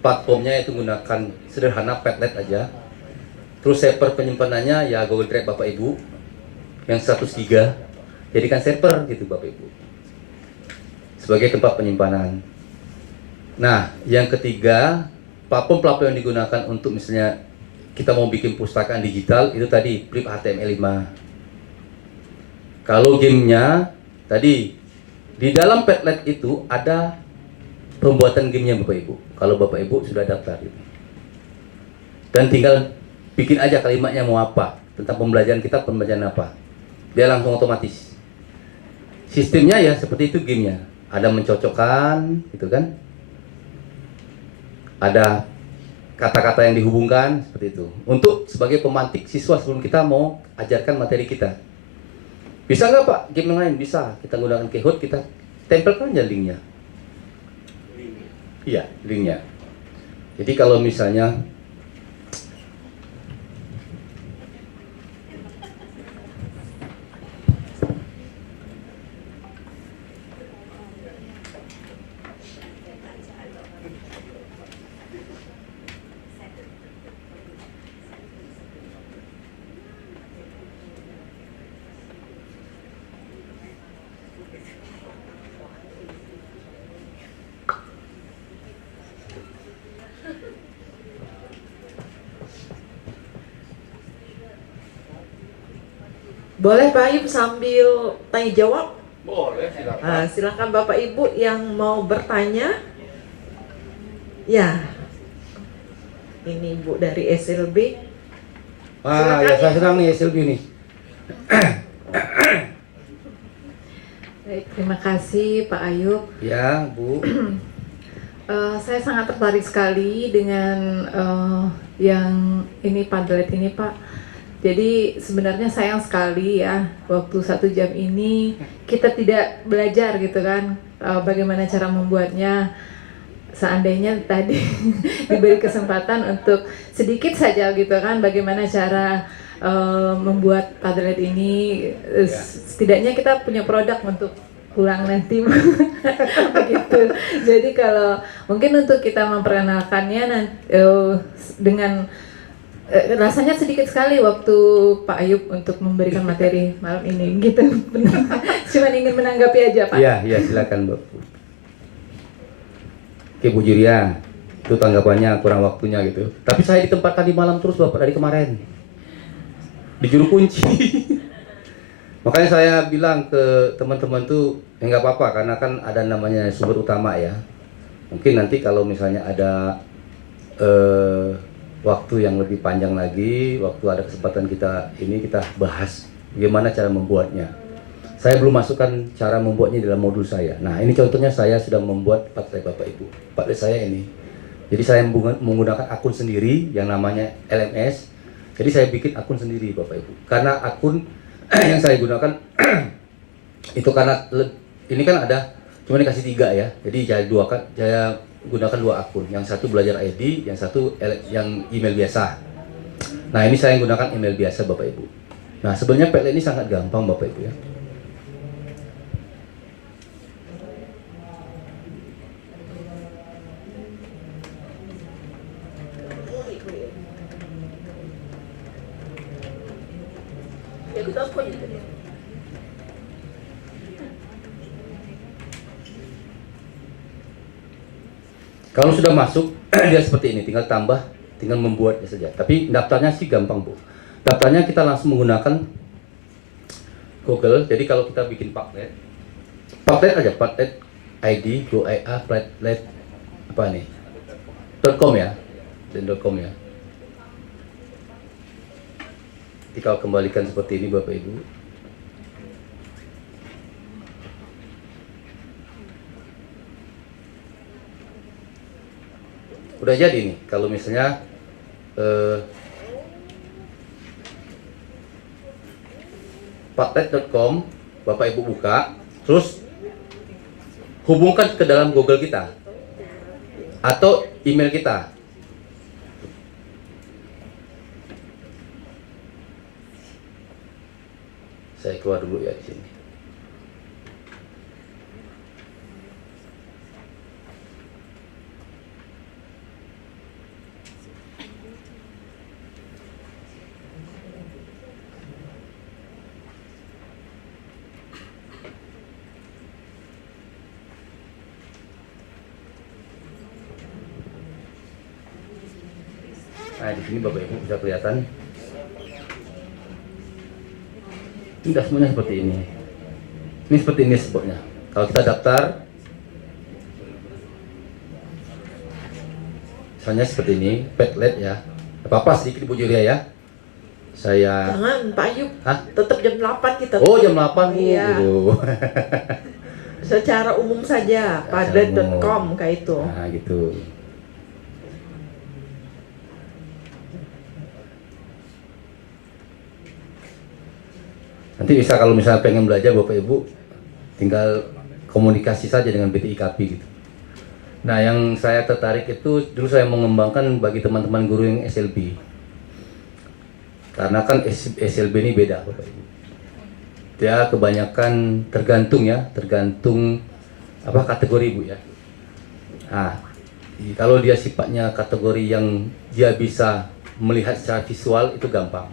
platformnya itu gunakan sederhana Padlet aja. Terus server penyimpanannya ya Google Drive Bapak Ibu yang 100 GB. Jadikan server gitu Bapak Ibu. Sebagai tempat penyimpanan. Nah, yang ketiga, platform-platform yang digunakan untuk misalnya kita mau bikin pustakaan digital itu tadi Flip HTML5. Kalau gamenya tadi di dalam Padlet itu ada pembuatan gamenya Bapak Ibu. Kalau Bapak Ibu sudah daftar itu. Dan tinggal bikin aja kalimatnya mau apa tentang pembelajaran kita, pembelajaran apa. Dia langsung otomatis. Sistemnya ya seperti itu gamenya. Ada mencocokkan gitu kan. Ada kata-kata yang dihubungkan seperti itu. Untuk sebagai pemantik siswa sebelum kita mau ajarkan materi kita. Bisa nggak Pak game yang lain? Bisa. Kita gunakan Kahoot, kita tempelkan aja linknya. Iya, linknya. Jadi kalau misalnya Boleh Pak Ayub sambil tanya jawab? boleh silakan. Silakan Bapak Ibu yang mau bertanya. Ya, ini Ibu dari SLB. Wah, ya saya senang nih SLB nih. Baik, terima kasih Pak Ayub. Ya, Bu. Saya sangat tertarik sekali dengan yang ini Padlet ini Pak. Jadi sebenarnya sayang sekali ya waktu 1 jam ini kita tidak belajar gitu kan bagaimana cara membuatnya. Seandainya tadi diberi kesempatan untuk sedikit saja gitu kan bagaimana cara membuat Padlet ini, setidaknya kita punya produk untuk pulang nanti begitu. Jadi kalau mungkin untuk kita memperkenalkannya dengan rasanya sedikit sekali waktu Pak Ayub untuk memberikan materi malam ini gitu. Cuma ingin menanggapi aja Pak. Iya, silakan Bu. Oke Bu Juria, itu tanggapannya kurang waktunya gitu. Tapi saya ditempatkan di malam terus Bapak dari kemarin. Di juru kunci. Makanya saya bilang ke teman-teman tuh, nggak apa-apa karena kan ada namanya sumber utama ya. Mungkin nanti kalau misalnya ada waktu yang lebih panjang lagi, waktu ada kesempatan kita bahas bagaimana cara membuatnya. Saya belum masukkan cara membuatnya dalam modul saya. Nah, ini contohnya saya sudah membuat Padlet Bapak Ibu. Padlet saya ini. Jadi saya menggunakan akun sendiri yang namanya LMS. Jadi saya bikin akun sendiri Bapak Ibu. Karena akun yang saya gunakan itu karena ini kan ada cuma dikasih 3 ya. Jadi saya gunakan 2 akun. Yang satu belajar ID, yang satu yang email biasa. Nah, ini saya gunakan email biasa Bapak Ibu. Nah, sebenarnya Padlet ini sangat gampang Bapak Ibu ya. Kalau sudah masuk, dia seperti ini, tinggal membuatnya saja. Tapi daftarnya sih gampang Bu. Daftarnya kita langsung menggunakan Google. Jadi kalau kita bikin Padlet aja, Padlet ID, GoIA, Padlet apa nih? .com ya, .com ya. Kita kembalikan seperti ini Bapak Ibu. Udah jadi nih, kalau misalnya Padlet.com Bapak Ibu buka, terus hubungkan ke dalam Google kita atau email kita. Saya keluar dulu ya di sini. Nah, di sini Bapak Ibu bisa kelihatan. Tidak semuanya seperti ini. Ini seperti ini sebutnya. Kalau kita daftar, misalnya seperti ini, Padlet ya. Apa-apa sedikit Bu Julia ya. Saya. Jangan Pak Ayub. Hah? Tetap jam 8 kita. Oh, jam 8 Bu. Iya. Gitu. Secara umum saja, padlet.com kayak itu. Nah, gitu. Nanti bisa kalau misalnya pengen belajar Bapak Ibu tinggal komunikasi saja dengan BTIKP gitu. Nah, yang saya tertarik itu dulu saya mengembangkan bagi teman-teman guru yang SLB. Karena kan SLB ini beda Bapak Ibu. Dia kebanyakan tergantung apa kategori Bu ya. Nah, kalau dia sifatnya kategori yang dia bisa melihat secara visual itu gampang.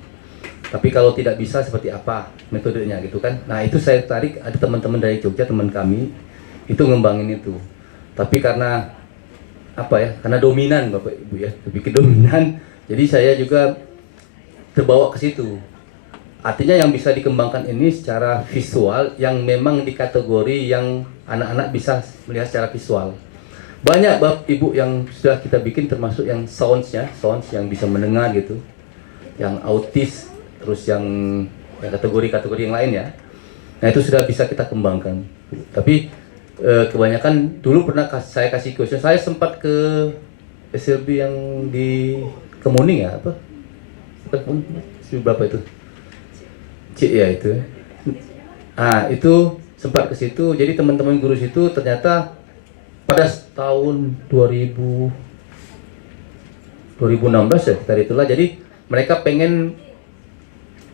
Tapi kalau tidak bisa seperti apa metodenya gitu kan. Nah, itu saya tarik ada teman-teman dari Jogja, teman kami itu ngembangin itu. Tapi karena apa ya? Karena dominan Bapak Ibu ya, lebih dominan. Jadi saya juga terbawa ke situ. Artinya yang bisa dikembangkan ini secara visual yang memang di kategori yang anak-anak bisa melihat secara visual. Banyak Bapak Ibu yang sudah kita bikin termasuk yang sounds yang bisa mendengar gitu. Yang autis, terus yang kategori-kategori yang lain ya. Nah, itu sudah bisa kita kembangkan. Tapi kebanyakan dulu pernah saya kasih question. Saya sempat ke SLB yang di Kemuning ya, apa? Berapa itu? C ya itu. Ah, itu sempat ke situ. Jadi teman-teman guru situ ternyata pada tahun 2016 ya, sekitar itulah. Jadi mereka pengen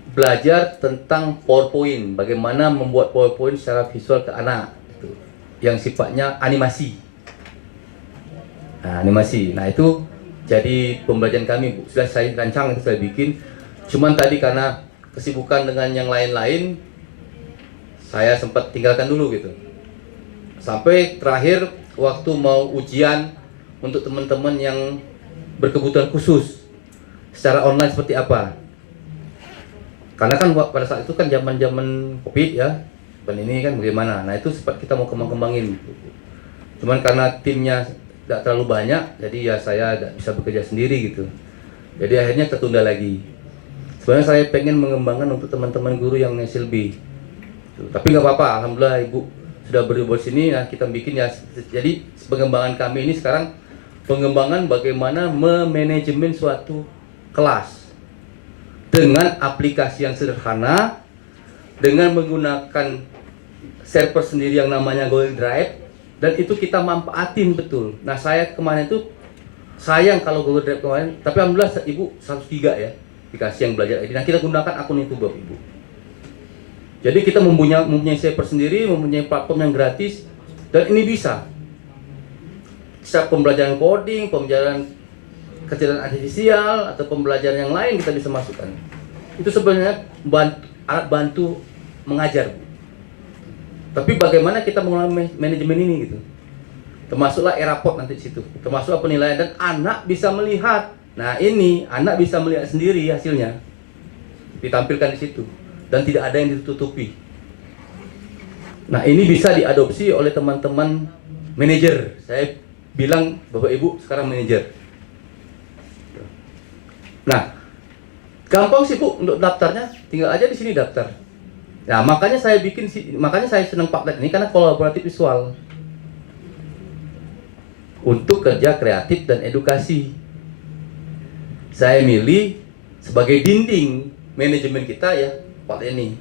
belajar tentang PowerPoint, bagaimana membuat PowerPoint secara visual ke anak gitu, yang sifatnya animasi. Nah, animasi. Nah, itu jadi pembelajaran kami Bu. Sudah saya rancang, itu saya bikin. Cuman tadi karena kesibukan dengan yang lain-lain, saya sempat tinggalkan dulu gitu. Sampai terakhir waktu mau ujian untuk teman-teman yang berkebutuhan khusus secara online seperti apa. Karena kan pada saat itu kan zaman-zaman Covid ya, dan ini kan bagaimana. Nah itu sempat kita mau kembangin. Cuman karena timnya tidak terlalu banyak, jadi ya saya tidak bisa bekerja sendiri gitu. Jadi akhirnya tertunda lagi. Sebenarnya saya pengen mengembangkan untuk teman-teman guru yang SLB. Tapi nggak apa-apa, alhamdulillah Ibu sudah berdua di sini. Nah kita bikin ya. Jadi pengembangan kami ini sekarang pengembangan bagaimana memanajemen suatu kelas dengan aplikasi yang sederhana, dengan menggunakan server sendiri yang namanya Google Drive, dan itu kita manfaatin betul. Nah saya kemarin itu sayang kalau Google Drive kemarin, tapi alhamdulillah Ibu 100 GB ya dikasih yang belajar ini. Nah kita gunakan akun itu Bapak Ibu. Jadi kita mempunyai server sendiri, mempunyai platform yang gratis, dan ini bisa pembelajaran coding, pembelajaran kecerdasan artifisial, atau pembelajaran yang lain kita bisa masukkan. Itu sebenarnya alat bantu mengajar, Bu. Tapi bagaimana kita mengelola manajemen ini gitu. Termasuklah e-raport nanti di situ, termasuklah penilaian, dan anak bisa melihat. Nah ini anak bisa melihat sendiri hasilnya, ditampilkan di situ, dan tidak ada yang ditutupi. Nah ini bisa diadopsi oleh teman-teman manajer. Saya bilang Bapak Ibu sekarang manajer. Nah, gampang sih Bu untuk daftarnya, tinggal aja di sini daftar. Nah, makanya saya senang Padlet ini karena kolaboratif visual untuk kerja kreatif dan edukasi. Saya milih sebagai dinding manajemen kita ya Padlet ini.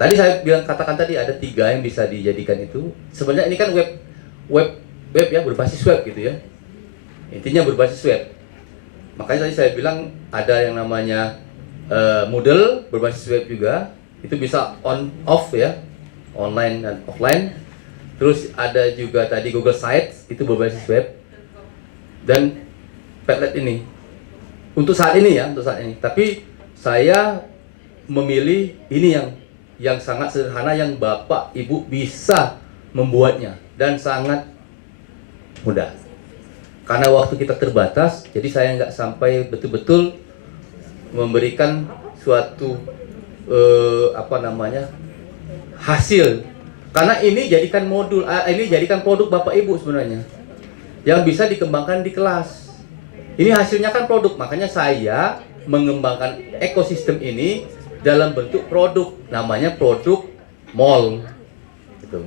Tadi saya katakan tadi ada 3 yang bisa dijadikan itu. Sebenarnya ini kan web ya, berbasis web gitu ya. Intinya berbasis web. Makanya tadi saya bilang ada yang namanya Moodle berbasis web juga. Itu bisa on off ya, online dan offline. Terus ada juga tadi Google Sites itu berbasis web. Dan Padlet ini untuk saat ini ya, untuk saat ini. Tapi saya memilih ini yang sangat sederhana, yang Bapak Ibu bisa membuatnya, dan sangat mudah. Karena waktu kita terbatas, jadi saya nggak sampai betul-betul memberikan suatu hasil. Karena ini jadikan modul, ini jadikan produk Bapak Ibu sebenarnya, yang bisa dikembangkan di kelas. Ini hasilnya kan produk, makanya saya mengembangkan ekosistem ini dalam bentuk produk, namanya produk mall. Gitu.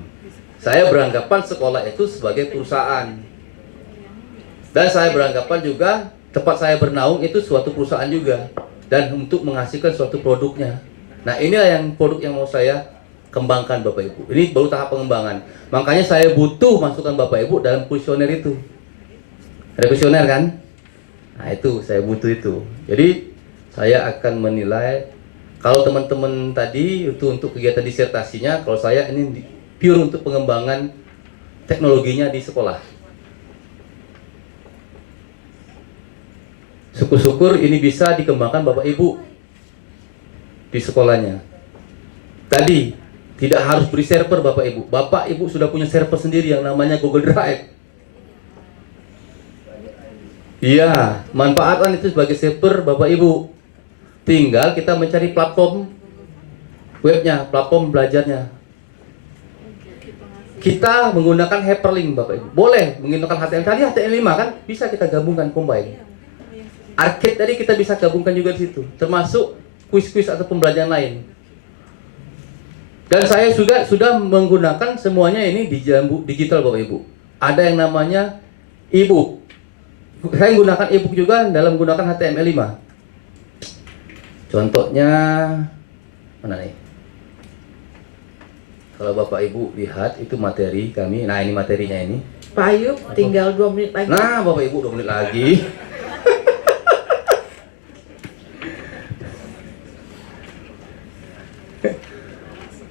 Saya beranggapan sekolah itu sebagai perusahaan. Dan saya beranggapan juga tempat saya bernaung itu suatu perusahaan juga, dan untuk menghasilkan suatu produknya. Nah inilah yang produk yang mau saya kembangkan Bapak Ibu. Ini baru tahap pengembangan. Makanya saya butuh masukan Bapak Ibu dalam kuesioner itu. Ada kuesioner kan? Nah itu saya butuh itu. Jadi saya akan menilai. Kalau teman-teman tadi itu untuk kegiatan disertasinya, kalau saya ini pure untuk pengembangan teknologinya di sekolah. Syukur-syukur ini bisa dikembangkan Bapak Ibu di sekolahnya. Tadi tidak harus beri server Bapak Ibu. Bapak Ibu sudah punya server sendiri yang namanya Google Drive. Iya, manfaatkan itu sebagai server Bapak Ibu. Tinggal kita mencari platform webnya, platform belajarnya. Kita menggunakan hyperlink Bapak Ibu. Boleh menggunakan HTML. Tadi HTML5 kan bisa kita gabungkan, combine. Arcade tadi kita bisa gabungkan juga di situ, termasuk kuis-kuis atau pembelajaran lain. Dan saya juga sudah menggunakan semuanya ini di digital Bapak Ibu. Ada yang namanya e-book. Saya menggunakan e-book juga dalam menggunakan HTML5. Contohnya mana nih? Kalau Bapak Ibu lihat itu materi kami. Nah, ini materinya ini. Pak Ayub, tinggal 2 menit lagi. Nah, Bapak Ibu 2 menit lagi.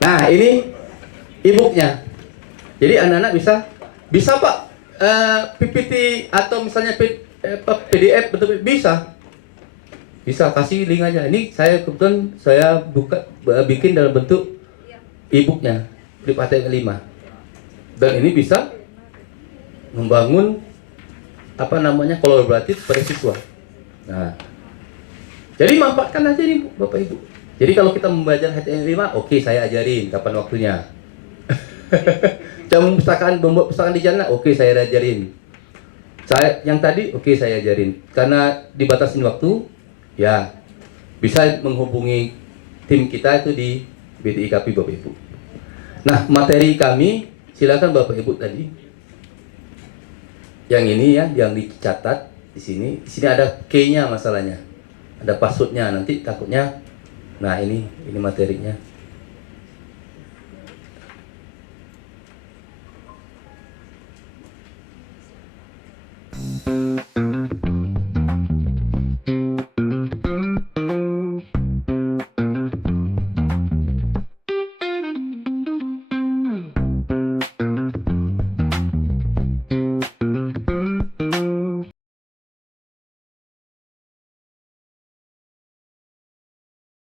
Nah, ini e-booknya. Jadi anak-anak bisa Pak PPT atau misalnya PDF betul bisa. Bisa kasih link aja. Ini saya kebetulan saya bikin dalam bentuk e-booknya, flip HTML5. Dan ini bisa membangun kolaboratif pada siswa. Nah, jadi manfaatkan aja nih Bapak Ibu. Jadi kalau kita membaca HTML5, oke, saya ajarin kapan waktunya. Jam membuat pustakaan di jalan, oke, saya ajarin. Saya yang tadi, oke, saya ajarin. Karena dibatasin waktu, ya bisa menghubungi tim kita itu di BTIKP Bapak Ibu. Nah, materi kami silakan Bapak Ibu tadi. Yang ini ya, yang dicatat di sini. Di sini ada key-nya masalahnya. Ada password-nya, nanti takutnya. Nah, ini materinya.